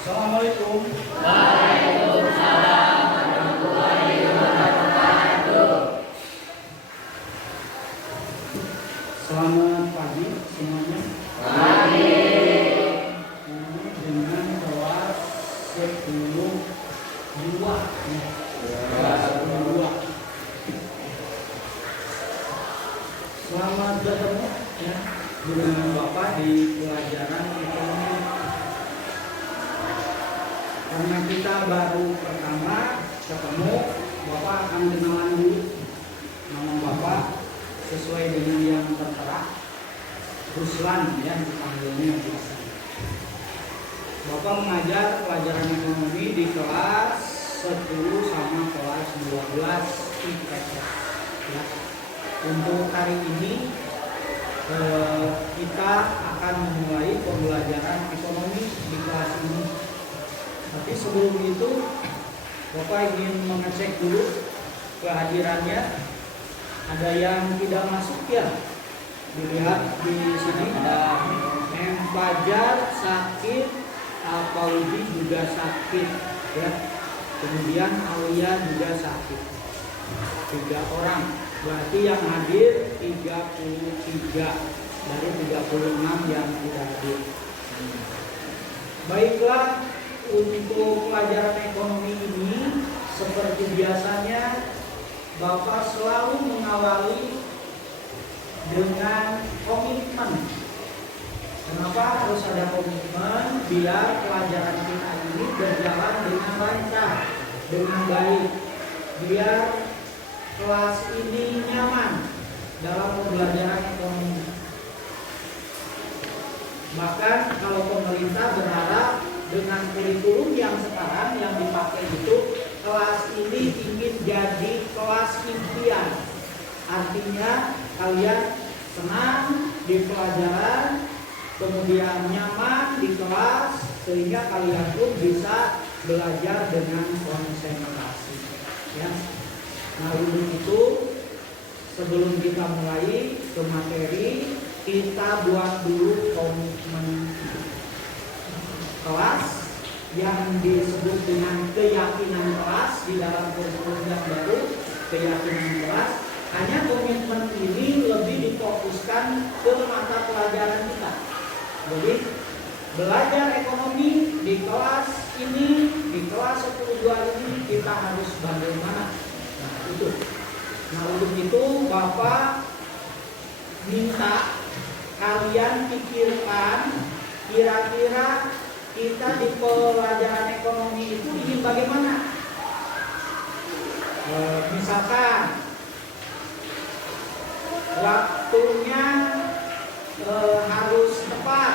Assalamualaikum. Waalaikumsalam warahmatullahi wabarakatuh. Selamat pagi semuanya. Pagi. Dengan kelas 10-2 ya. Kelas 10-2. Selamat bertemu ya dengan Bapak di pelajaran ekonomi. Karena kita baru pertama ketemu, Bapak akan kenalan dulu nama Bapak sesuai dengan yang tertera. Ruslan ya dipanggilnya biasa. Bapak mengajar pelajaran ekonomi di kelas 10 sama kelas 12 IPS ya. Untuk hari ini kita akan memulai pembelajaran ekonomi di kelas ini. Tapi sebelum itu Bapak ingin mengecek dulu kehadirannya. Ada yang tidak masuk ya? Dilihat di sini ada M. Fajar sakit, Alfaudi juga sakit ya. Kemudian Alia juga sakit. 3 orang. Berarti yang hadir 33 dari 36 yang tidak hadir. Baiklah, untuk pelajaran ekonomi ini seperti biasanya Bapak selalu mengawali dengan komitmen. Kenapa harus ada komitmen? Biar pelajaran kita ini berjalan dengan lancar, dengan baik. Biar kelas ini nyaman dalam pembelajaran ekonomi. Bahkan kalau pemerintah berharap dengan kurikulum yang sekarang yang dipakai itu, kelas ini ingin jadi kelas impian. Artinya kalian senang di pelajaran, kemudian nyaman di kelas, sehingga kalian pun bisa belajar dengan konsentrasi ya. Nah, untuk itu sebelum kita mulai ke materi, kita buat dulu komitmen kelas yang disebut dengan keyakinan kelas di dalam kurikulum yang baru, keyakinan kelas. Hanya komitmen ini lebih difokuskan ke mata pelajaran kita. Jadi belajar ekonomi di kelas ini, di kelas 10-2 ini kita harus bagaimana? Nah itu. Nah untuk itu Bapak minta kalian pikirkan kira-kira kita di pelajaran ekonomi itu ingin bagaimana? Misalkan waktunya harus tepat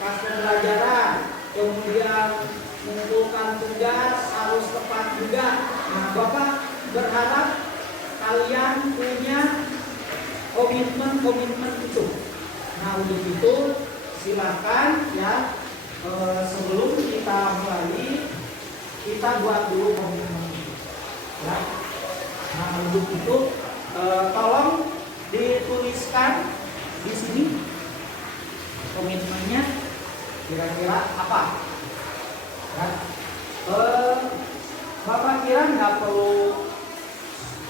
pas pembelajaran, kemudian mengumpulkan tugas harus tepat juga. Nah, Bapak berharap kalian punya komitmen itu. Nah, untuk itu silakan ya. Sebelum kita mulai, kita buat dulu komitmen ya. Nah untuk itu tolong dituliskan di sini komitmennya kira-kira apa ya. Bapak kira nggak perlu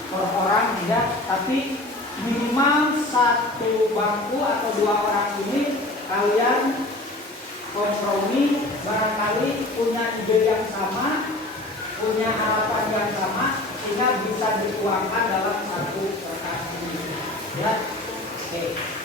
per orang tidak, tapi minimal 1 bangku atau 2 orang ini kalian kompromi, barangkali punya ide yang sama, punya harapan yang sama, sehingga bisa dituangkan dalam satu perkara ini. Ya, oke.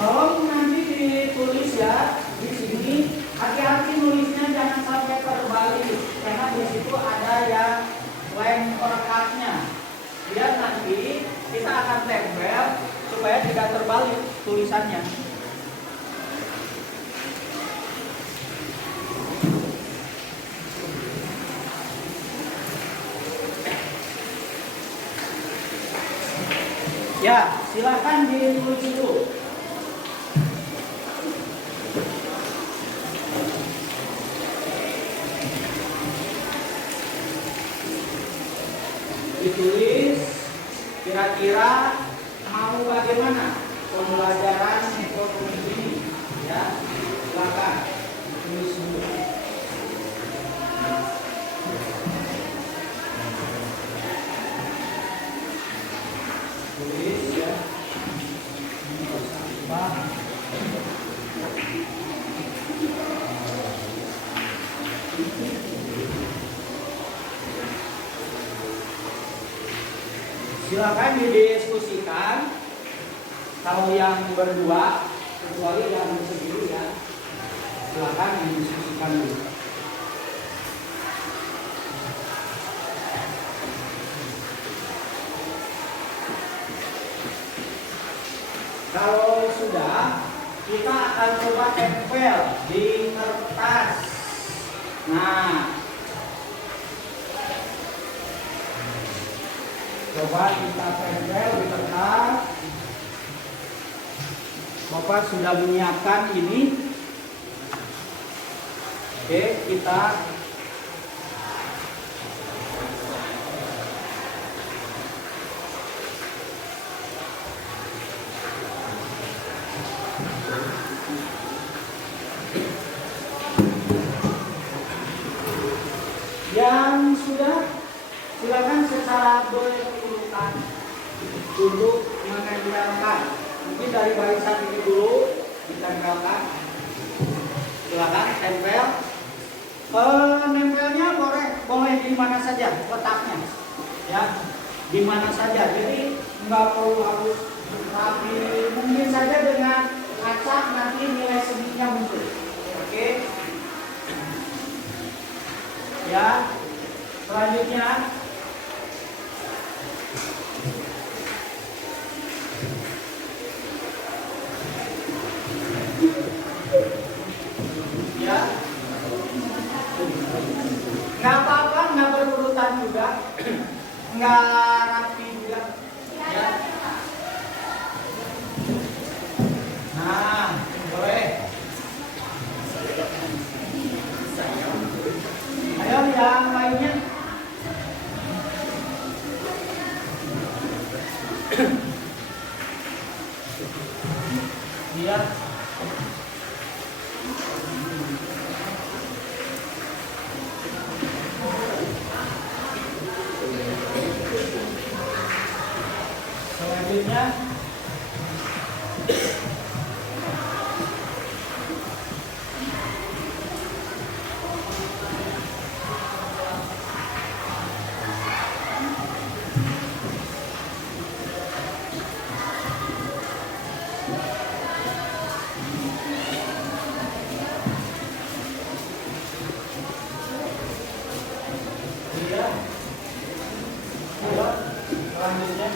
Tolong nanti ditulis ya di sini. Hati-hati nulisnya, jangan sampai terbalik, karena di situ ada yang lem perekatnya. Biar nanti kita akan tempel supaya tidak terbalik tulisannya. Ya, silakan ditulis dulu. Ditulis kira-kira mau bagaimana pembelajaran ekonomi ini, ya. Silakan tulis dulu. Tulis ya. Silakan didiskusikan. Kalau yang berdua, kecuali yang sendiri ya, silakan didiskusikan dulu. Kalau sudah, kita akan coba tempel di kertas. Nah, coba kita tempel di kertas. Bapak sudah menyiapkan ini. Oke, kita yang sudah, silakan secara berurutan untuk menempelkan. Mungkin dari barisan ini dulu ditempelkan. Silakan tempel. Nempelnya boleh di mana saja letaknya, ya, di mana saja. Jadi nggak perlu harus rapi. Mungkin saja dengan acak nanti nilai seninya muncul. Oke. Ya, selanjutnya ya, nggak apa-apa, nggak berurutan juga, nggak rapi juga, ya. Nah, boleh. Ayo yang lainnya. Iya. Selanjutnya iya. Ayo, selanjutnya.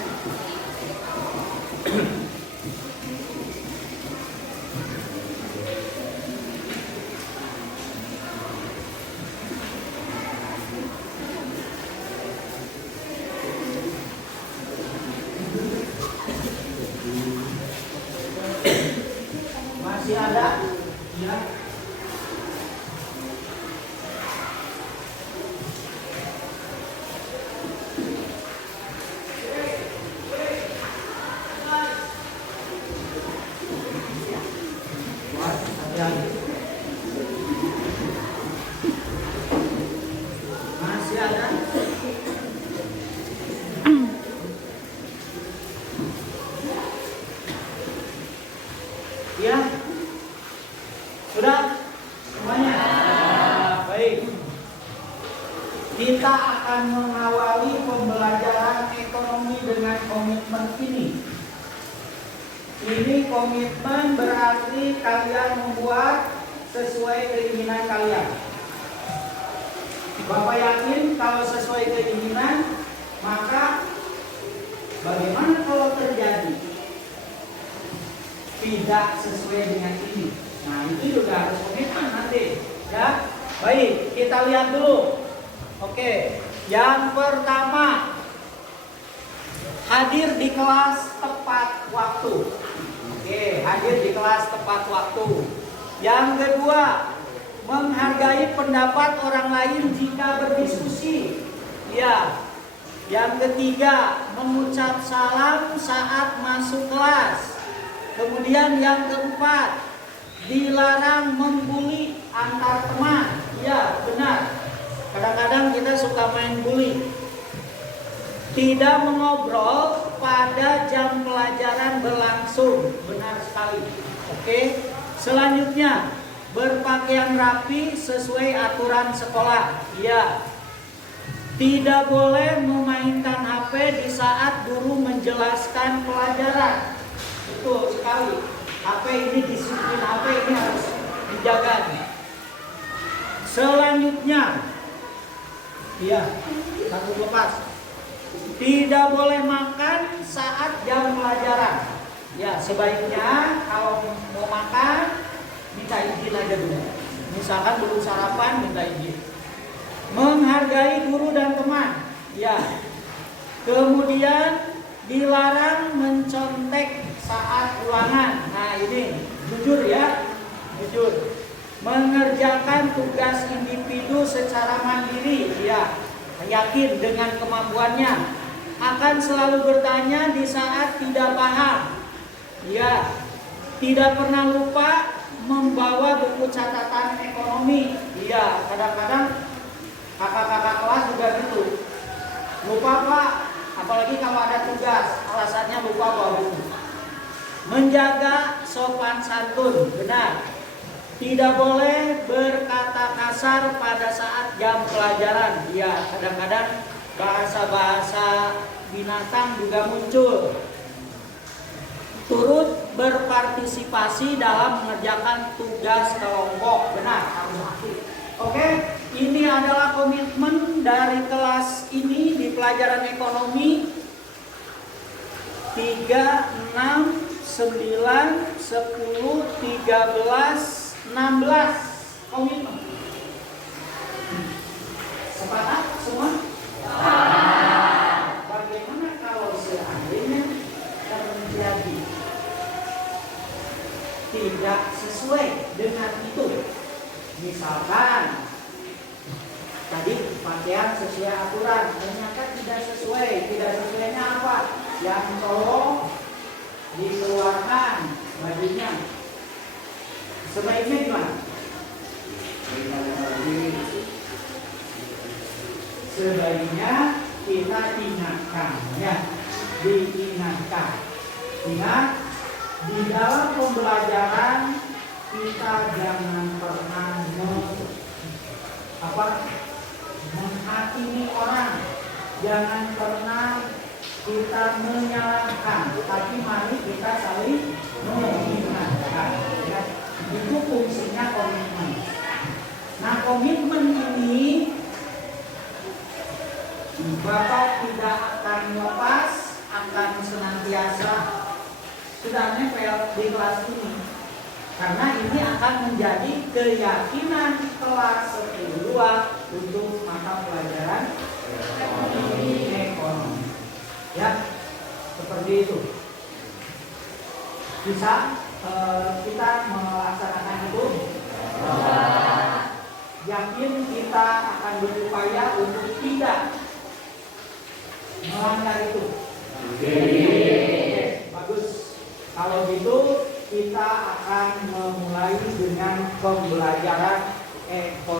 Masih ada? Ya. Masih ada? Ya. Sudah? Semuanya? Baik. Kita akan mengawali pembelajaran ekonomi dengan komitmen ini. Ini komitmen berarti kalian membuat sesuai keinginan kalian. Bapak yakin kalau sesuai keinginan, maka bagaimana kalau terjadi tidak sesuai dengan ini? Nah, itu juga harus komitmen nanti, ya. Baik, kita lihat dulu. Oke, yang pertama hadir di kelas tepat waktu. Oke, hadir di kelas tepat waktu. Yang kedua, menghargai pendapat orang lain jika berdiskusi. Ya. Yang ketiga, mengucap salam saat masuk kelas. Kemudian yang keempat, dilarang membuli antar teman. Ya, benar. Kadang-kadang kita suka main bully. Tidak mengobrol pada jam pelajaran berlangsung. Benar sekali. Oke. Selanjutnya, berpakaian rapi sesuai aturan sekolah. Ya. Tidak boleh memainkan HP di saat guru menjelaskan pelajaran. Betul sekali. HP ini, disiplin HP ini harus dijaga. Selanjutnya, ya, satu lepas. Tidak boleh makan saat jam pelajaran. Ya, sebaiknya kalau mau makan minta izin aja dulu. Misalkan belum sarapan, minta izin. Menghargai guru dan teman. Ya. Kemudian dilarang mencontek saat ulangan. Nah, ini jujur ya. Jujur. Mengerjakan tugas individu secara mandiri. Ya. Yakin dengan kemampuannya. Akan selalu bertanya di saat tidak paham. Ya. Tidak pernah lupa membawa buku catatan ekonomi. Ya, kadang-kadang kakak-kakak kelas juga gitu. Lupa Pak, apalagi kalau ada tugas, alasannya lupa bawa buku. Menjaga sopan santun, benar. Tidak boleh berkata kasar pada saat jam pelajaran. Ya, kadang-kadang bahasa-bahasa binatang juga muncul. Turut berpartisipasi dalam mengerjakan tugas kelompok, benar, harus aktif. Oke, ini adalah komitmen dari kelas ini di pelajaran ekonomi 3, 6, 9, 10, 13, 16. Komitmen. Sepakat semua? Bagaimana kalau seandainya terjadi tidak sesuai dengan itu? Misalkan tadi pakaian sesuai aturan, ternyata tidak sesuai. Tidak sesuainya apa? Yang colong dikeluarkan bajunya. Sebaiknya gimana? Sebaiknya kita ingatkan, ya, diingatkan. Ingat, di dalam pembelajaran kita jangan pernah menghakimi orang, jangan pernah kita menyalahkan, tapi mari kita saling mengingatkan. Ya. Itu fungsinya komitmen. Nah, komitmen ini Bapak tidak akan lepas, akan senantiasa sudah nempel di kelas ini. Karena ini akan menjadi keyakinan kelas 10 untuk mata pelajaran ekonomi. Ya, seperti itu. Bisa kita melaksanakan itu? Yakin kita akan berupaya untuk tidak melanggar itu? Oke, bagus. Kalau gitu kita akan memulai dengan pembelajaran ekonomi.